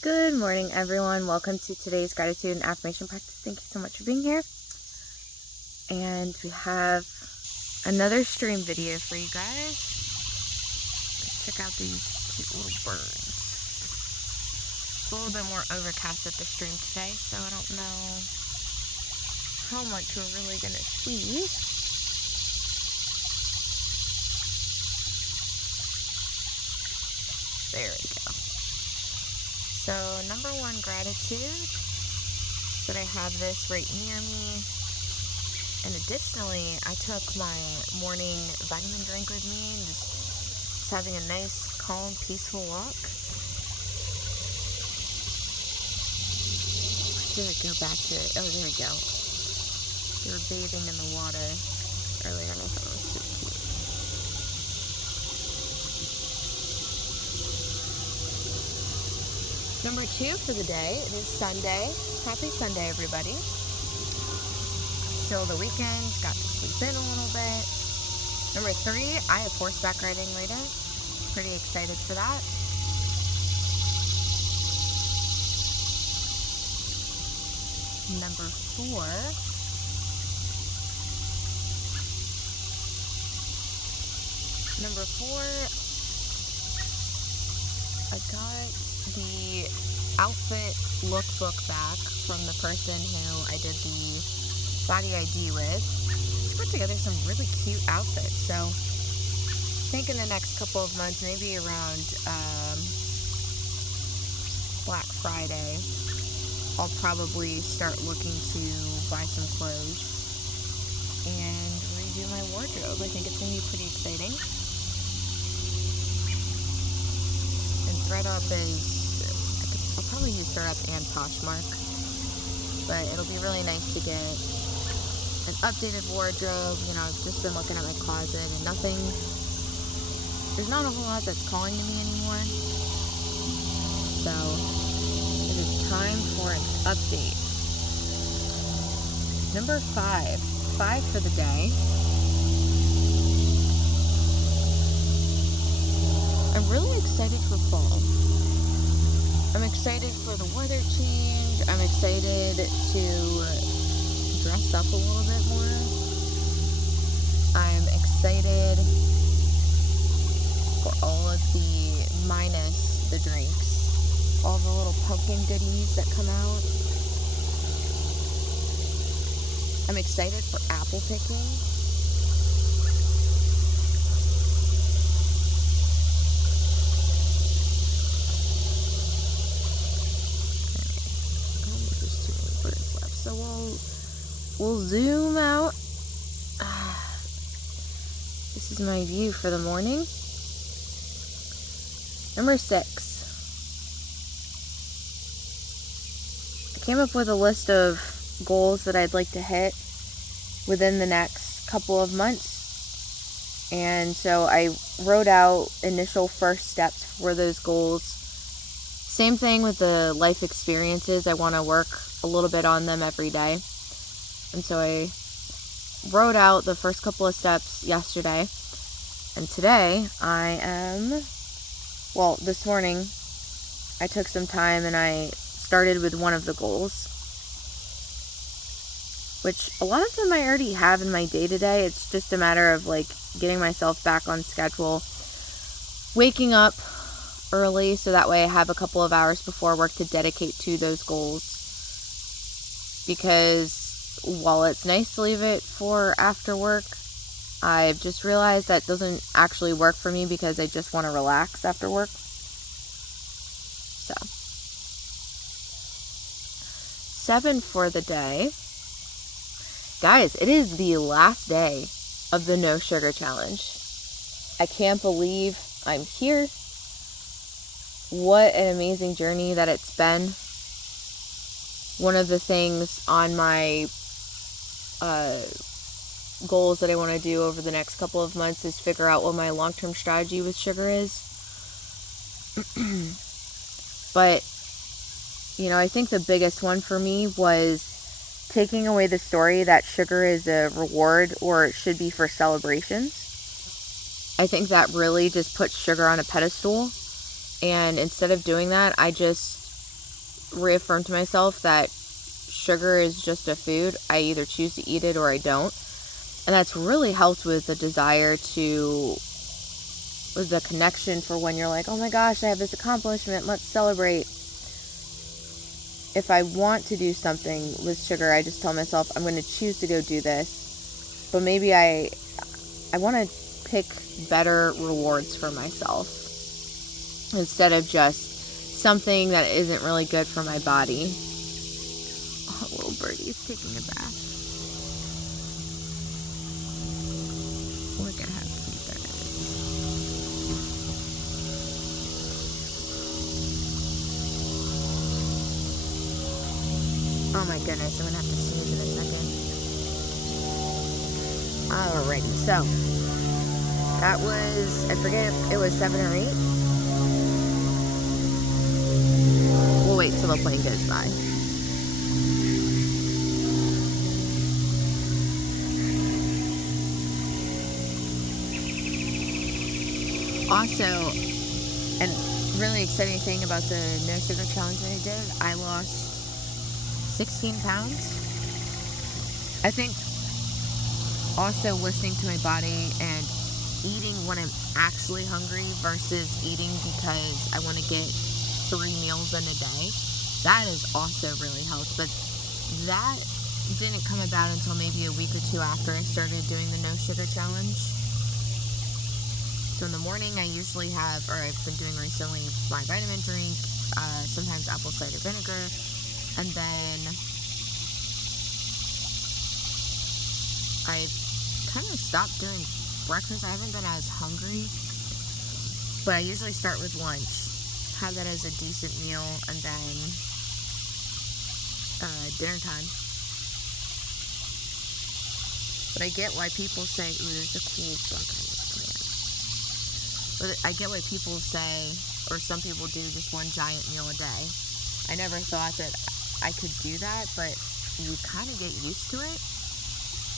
Good morning, everyone. Welcome to today's gratitude and affirmation practice. Thank you so much for being here. And we have another stream video for you guys. Let's check out these cute little birds. It's a little bit more overcast at the stream today, so I don't know how much we're really going to see. There we go. So, number one gratitude is that I have this right near me. And additionally, I took my morning vitamin drink with me and just having a nice, calm, peaceful walk. Should I go back to it? Oh, there we go. They were bathing in the water earlier, and I thought it was so cute. Number two for the day, it is Sunday. Happy Sunday, everybody. Still the weekend, got to sleep in a little bit. Number three, I have horseback riding later. Pretty excited for that. Number four, I got the outfit lookbook back from the person who I did the body ID with. She put together some really cute outfits, so I think in the next couple of months, maybe around Black Friday, I'll probably start looking to buy some clothes and redo my wardrobe. I think it's going to be pretty exciting. And ThredUp I'll probably use ThredUp and Poshmark, but it'll be really nice to get an updated wardrobe. You know, I've just been looking at my closet and there's not a whole lot that's calling to me anymore. So it is time for an update. Number five for the day. I'm really excited for fall. I'm excited for the weather change. I'm excited to dress up a little bit more. I'm excited for all of minus the drinks, all the little pumpkin goodies that come out. I'm excited for apple picking. So we'll zoom out. This is my view for the morning. Number 6. I came up with a list of goals that I'd like to hit within the next couple of months. And so I wrote out initial first steps for those goals. Same thing with the life experiences. I want to work a little bit on them every day. And so I wrote out the first couple of steps yesterday. And today this morning I took some time and I started with one of the goals, which a lot of them I already have in my day-to-day. It's just a matter of getting myself back on schedule, waking up early so that way I have a couple of hours before work to dedicate to those goals. Because while it's nice to leave it for after work, I've just realized that doesn't actually work for me because I just want to relax after work. So, 7 for the day. Guys, it is the last day of the No Sugar Challenge. I can't believe I'm here. What an amazing journey that it's been. One of the things on my goals that I want to do over the next couple of months is figure out what my long-term strategy with sugar is. But, I think the biggest one for me was taking away the story that sugar is a reward or it should be for celebrations. I think that really just puts sugar on a pedestal. And instead of doing that, I just reaffirmed to myself that sugar is just a food. I either choose to eat it or I don't. And that's really helped with the desire to, with the connection for when you're like, oh my gosh, I have this accomplishment, let's celebrate. If I want to do something with sugar, I just tell myself, I'm going to choose to go do this. But maybe I want to pick better rewards for myself instead of just something that isn't really good for my body. Oh, little birdie's taking a bath. Look at how cute that is. Oh my goodness, I'm going to have to sneeze in a second. Alrighty, so that was, I forget if it was 7 or 8. We'll wait till the plane goes by. Also, and really exciting thing about the no sugar challenge that I did, I lost 16 pounds. I think also listening to my body and eating when I'm actually hungry versus eating because I want to get 3 meals in a day, that has also really helped. But that didn't come about until maybe a week or 2 after I started doing the no sugar challenge. So in the morning I usually have, or I've been doing recently, my vitamin drink, sometimes apple cider vinegar, and then I've kind of stopped doing breakfast. I haven't been as hungry, but I usually start with lunch, have that as a decent meal, and then dinner time. But I get why people say, ooh, there's a cool bug on this plant. But I get why people say, or some people do, just one giant meal a day. I never thought that I could do that, but you kind of get used to it.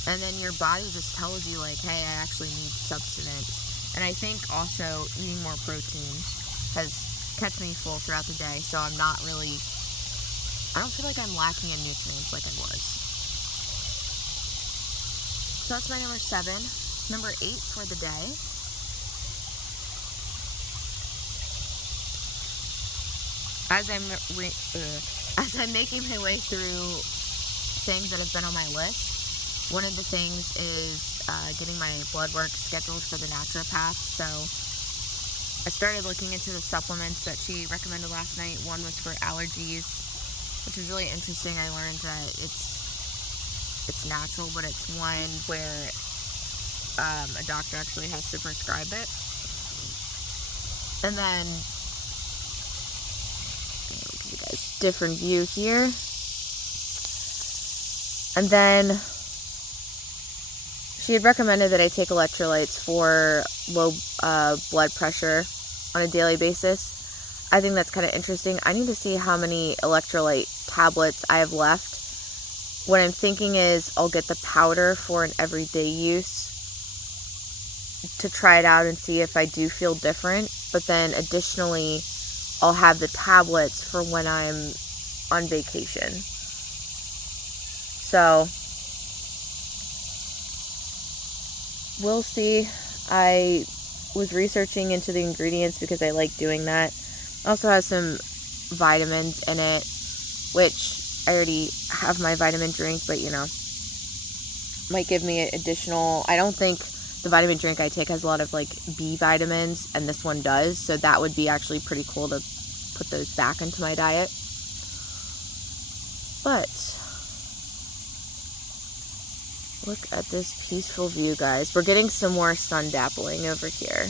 And then your body just tells you, like, hey, I actually need substance. And I think also eating more protein has kept me full throughout the day, so I'm not really, I don't feel like I'm lacking in nutrients like I was. So that's my number 7. Number 8 for the day. As I'm making my way through things that have been on my list, one of the things is getting my blood work scheduled for the naturopath. So I started looking into the supplements that she recommended last night. One was for allergies, which is really interesting. I learned that it's natural, but it's one where a doctor actually has to prescribe it. And then I'll give you guys a different view here. And then she had recommended that I take electrolytes for low blood pressure on a daily basis. I think that's kind of interesting. I need to see how many electrolyte tablets I have left. What I'm thinking is I'll get the powder for an everyday use to try it out and see if I do feel different. But then additionally, I'll have the tablets for when I'm on vacation. So we'll see. I was researching into the ingredients because I like doing that. It also has some vitamins in it, which I already have my vitamin drink, but might give me additional. I don't think the vitamin drink I take has a lot of like B vitamins, and this one does, so that would be actually pretty cool to put those back into my diet. But look at this peaceful view, guys. We're getting some more sun dappling over here.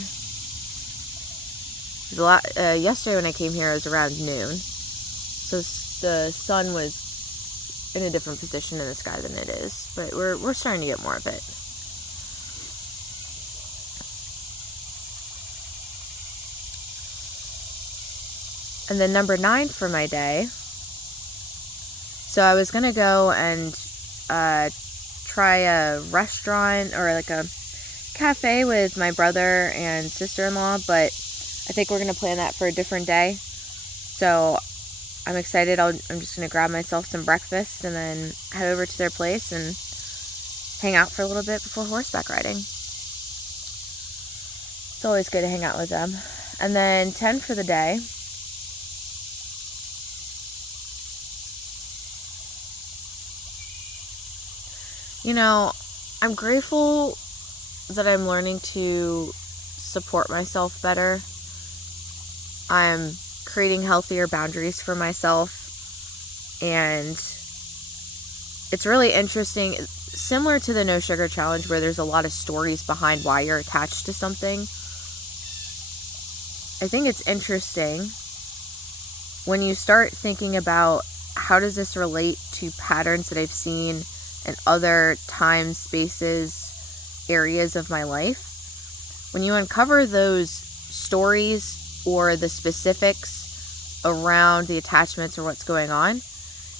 There's a lot. Yesterday when I came here, it was around noon, so the sun was in a different position in the sky than it is. But we're starting to get more of it. And then number 9 for my day. So I was gonna go and try a restaurant or like a cafe with my brother and sister-in-law, but I think we're gonna plan that for a different day. So I'm excited. I'm just going to grab myself some breakfast and then head over to their place and hang out for a little bit before horseback riding. It's always good to hang out with them. And then 10 for the day. You know, I'm grateful that I'm learning to support myself better. I'm creating healthier boundaries for myself. And it's really interesting, similar to the No Sugar Challenge, where there's a lot of stories behind why you're attached to something. I think it's interesting when you start thinking about how does this relate to patterns that I've seen in other times, spaces, areas of my life. When you uncover those stories or the specifics around the attachments or what's going on,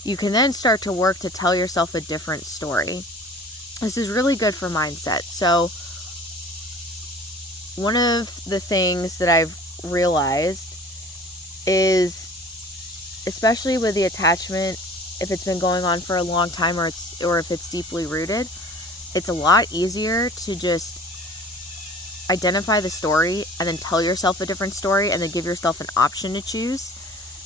you can then start to work to tell yourself a different story. This is really good for mindset. So one of the things that I've realized is, especially with the attachment, if it's been going on for a long time or if it's deeply rooted, it's a lot easier to just identify the story and then tell yourself a different story and then give yourself an option to choose,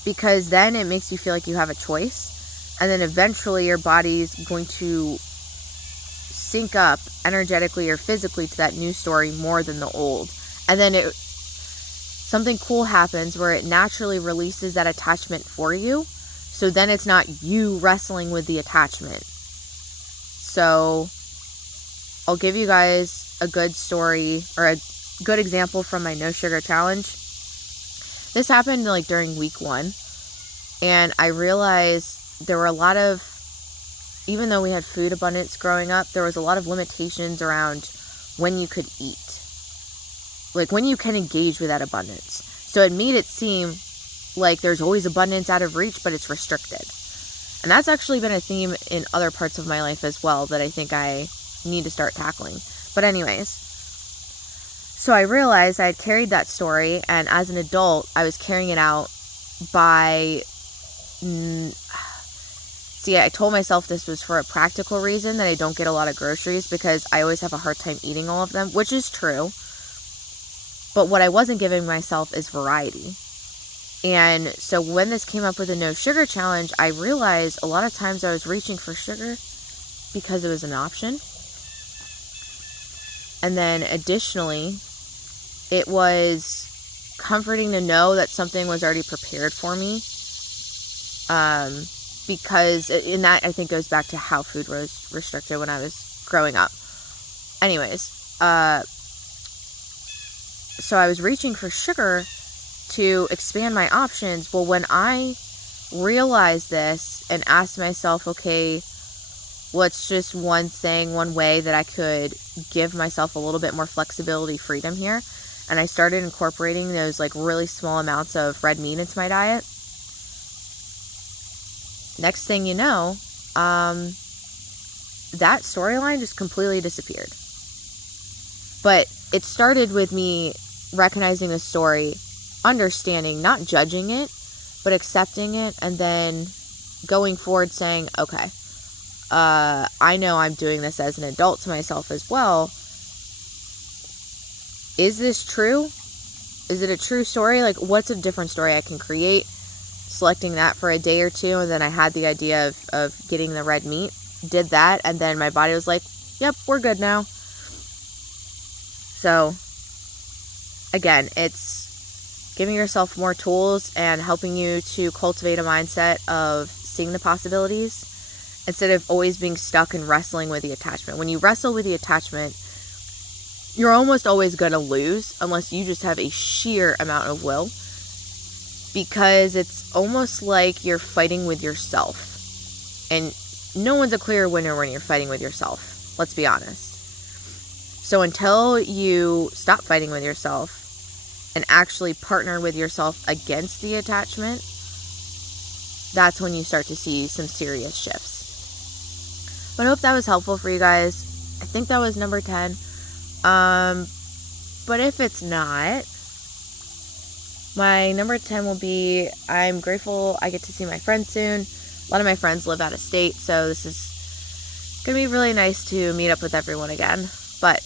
because then it makes you feel like you have a choice, and then eventually your body's going to sync up energetically or physically to that new story more than the old. And then something cool happens where it naturally releases that attachment for you. So then it's not you wrestling with the attachment. So I'll give you guys a good story or a good example from my No Sugar Challenge. This happened like during week 1. And I realized there were a lot of, even though we had food abundance growing up, there was a lot of limitations around when you could eat. Like when you can engage with that abundance. So it made it seem like there's always abundance out of reach, but it's restricted. And that's actually been a theme in other parts of my life as well that I think I need to start tackling. But anyways, so I realized I had carried that story, and as an adult, I was carrying it out by... See, I told myself this was for a practical reason, that I don't get a lot of groceries because I always have a hard time eating all of them, which is true. But what I wasn't giving myself is variety. And so when this came up with the No Sugar Challenge, I realized a lot of times I was reaching for sugar because it was an option. And then additionally, it was comforting to know that something was already prepared for me. Because in that, I think, goes back to how food was restricted when I was growing up. Anyways, so I was reaching for sugar to expand my options. Well, when I realized this and asked myself, okay, what's just one way that I could give myself a little bit more flexibility, freedom here, and I started incorporating those like really small amounts of red meat into my diet. Next thing you know, that storyline just completely disappeared. But it started with me recognizing the story, understanding, not judging it, but accepting it, and then going forward saying, okay, I know I'm doing this as an adult to myself as well. Is this true? Is it a true story? Like, what's a different story I can create? Selecting that for a day or two, and then I had the idea of getting the red meat. Did that, and then my body was like, yep, we're good now. So, again, it's giving yourself more tools and helping you to cultivate a mindset of seeing the possibilities instead of always being stuck and wrestling with the attachment. When you wrestle with the attachment, you're almost always going to lose unless you just have a sheer amount of will, because it's almost like you're fighting with yourself. And no one's a clear winner when you're fighting with yourself. Let's be honest. So until you stop fighting with yourself and actually partner with yourself against the attachment, that's when you start to see some serious shifts. But I hope that was helpful for you guys. I think that was number 10. But if it's not, My number 10 will be, I'm grateful I get to see my friends soon. A lot of my friends live out of state, so this is going to be really nice to meet up with everyone again. But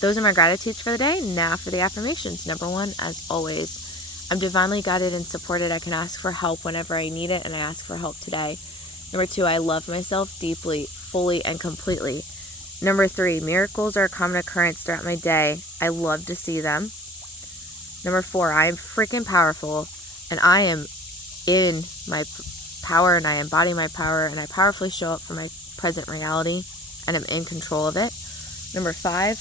those are my gratitudes for the day. Now for the affirmations. Number 1, as always, I'm divinely guided and supported. I can ask for help whenever I need it, and I ask for help today. Number 2, I love myself deeply, fully, and completely. Number 3, miracles are a common occurrence throughout my day. I love to see them. Number 4, I am freaking powerful, and I am in my power, and I embody my power, and I powerfully show up for my present reality, and I'm in control of it. Number 5,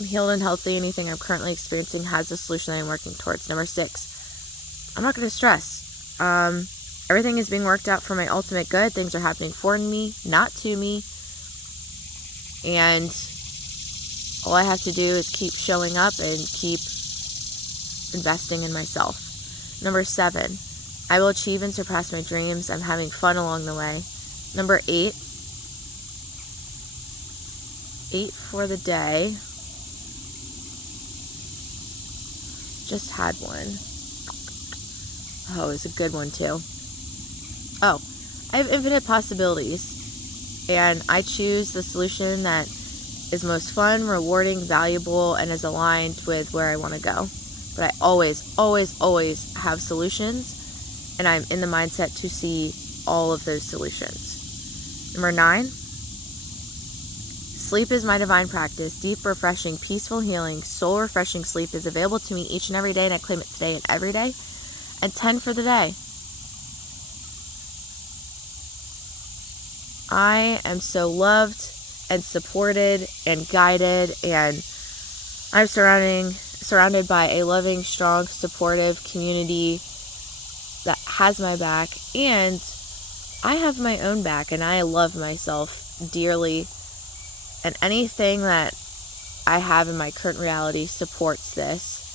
I'm healed and healthy. Anything I'm currently experiencing has a solution that I'm working towards. Number 6, I'm not going to stress. Everything is being worked out for my ultimate good. Things are happening for me, not to me. And all I have to do is keep showing up and keep investing in myself. Number 7, I will achieve and surpass my dreams. I'm having fun along the way. Number 8 for the day. Just had one. Oh, it's a good one too. Oh, I have infinite possibilities, and I choose the solution that is most fun, rewarding, valuable, and is aligned with where I want to go. But I always, always, always have solutions, and I'm in the mindset to see all of those solutions. Number 9, sleep is my divine practice. Deep, refreshing, peaceful, healing, soul-refreshing sleep is available to me each and every day, and I claim it today and every day. And 10 for the day. I am so loved and supported and guided, and I'm surrounded by a loving, strong, supportive community that has my back, and I have my own back, and I love myself dearly, and anything that I have in my current reality supports this.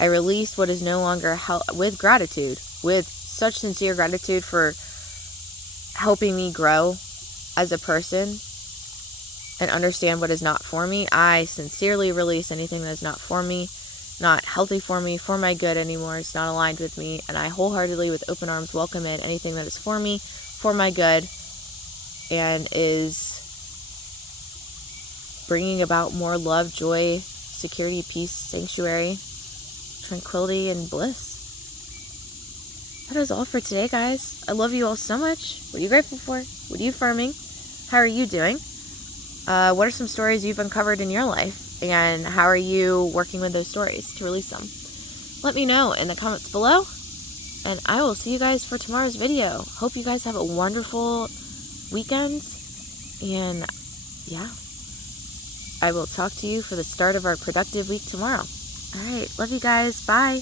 I release what is no longer with gratitude, with such sincere gratitude for helping me grow as a person and understand what is not for me. I sincerely release anything that is not for me, not healthy for me, for my good anymore. It's not aligned with me, and I wholeheartedly, with open arms, welcome in anything that is for me, for my good, and is bringing about more love, joy, security, peace, sanctuary, tranquility, and bliss. That is all for today, guys. I love you all so much. What are you grateful for? What are you affirming? How are you doing? What are some stories you've uncovered in your life? And how are you working with those stories to release them? Let me know in the comments below. And I will see you guys for tomorrow's video. Hope you guys have a wonderful weekend. And yeah, I will talk to you for the start of our productive week tomorrow. All right. Love you guys. Bye.